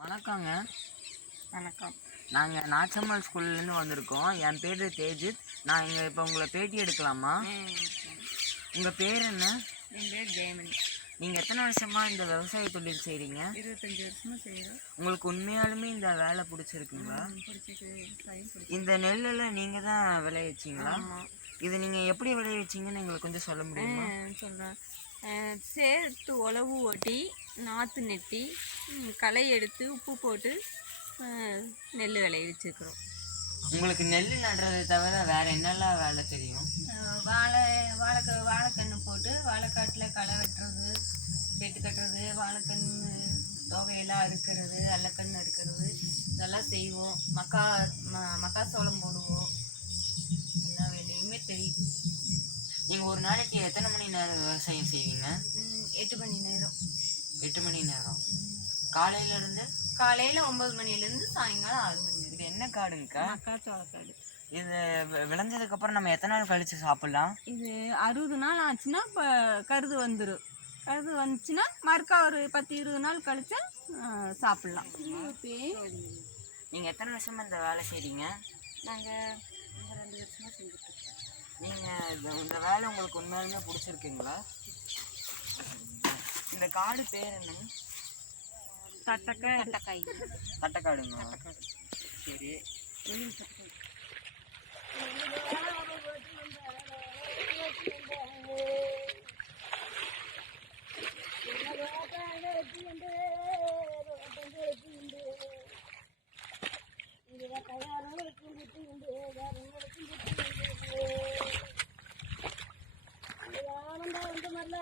வணக்கங்க. வணக்கம். நாங்கள் நாச்சம்மாள் ஸ்கூல்லேருந்து வந்திருக்கோம். என் பேர் தேஜித். நான் இங்கே இப்போ உங்களை பேட்டி எடுக்கலாமா? உங்கள் பேர் என்ன? என் பேர் ஜெயமணி. நீங்கள் எத்தனை வருஷமாக இந்த விவசாய தொழில் செய்கிறீங்க? 25 வருஷமாக செய்கிறோம். உங்களுக்கு உண்மையாலுமே இந்த வேலை பிடிச்சிருக்குங்களா? பிடிச்சிருக்கு. இந்த நெல்லெல்லாம் நீங்கள் தான் விளைவிச்சிங்களா? ஆமாம். இது நீங்கள் எப்படி விளைவிச்சிங்கன்னு எங்களுக்கு கொஞ்சம் சொல்ல முடியுமா? சொல்கிறேன். சேர்த்து உழவு ஓட்டி நாற்று நெட்டி களை எடுத்து உப்பு போட்டு நெல் விளைவிச்சிருக்கிறோம். உங்களுக்கு நெல் நடுறதை தவிர வேறு என்னெல்லாம் வேலை தெரியும்? வாழைக்கன்று போட்டு வாழைக்காட்டில் களை வெட்டுறது, வெட்டு கட்டுறது, வாழைக்கன்று தொகையெல்லாம் அறுக்கிறது, அல்லக்கன்று அறுக்கிறது, இதெல்லாம் செய்வோம். மக்காச்சோளம் போடுவோம். எல்லா வேலையுமே தெரியும். நீங்கள் ஒரு நாளைக்கு எத்தனை மணி நேரம் விவசாயம் செய்வீங்க? 8 மணி நேரம். 8 மணி நேரம். காலையிலேருந்து? காலையில் 9 மணிலேருந்து சாயங்காலம் 6 மணி வரைக்கும். இது என்ன காடுங்கக்கா? மக்காச்சோளக்காடு. இது விளைஞ்சதுக்கப்புறம் நம்ம எத்தனை நாள் கழித்து சாப்பிட்லாம்? இது 60 நாள் ஆச்சுன்னா இப்போ கருது வந்துடும். கருது வந்துச்சுன்னா மறுக்கா ஒரு 10-20 நாள் கழிச்சா சாப்பிட்லாம். நீங்கள் எத்தனை வருஷமாக இந்த வேலை செய்கிறீங்க? நாங்கள் 2 வருஷமாக செஞ்சுருக்கோம். நீங்கள் இந்த வேலை உங்களுக்கு உண்மையாலுமே பிடிச்சிருக்குங்களா? இந்த காடு பேர் என்ன? தட்டக்காய். தட்டக்காடுங்க. சரி. ஆனந்தம் வந்து மல்ல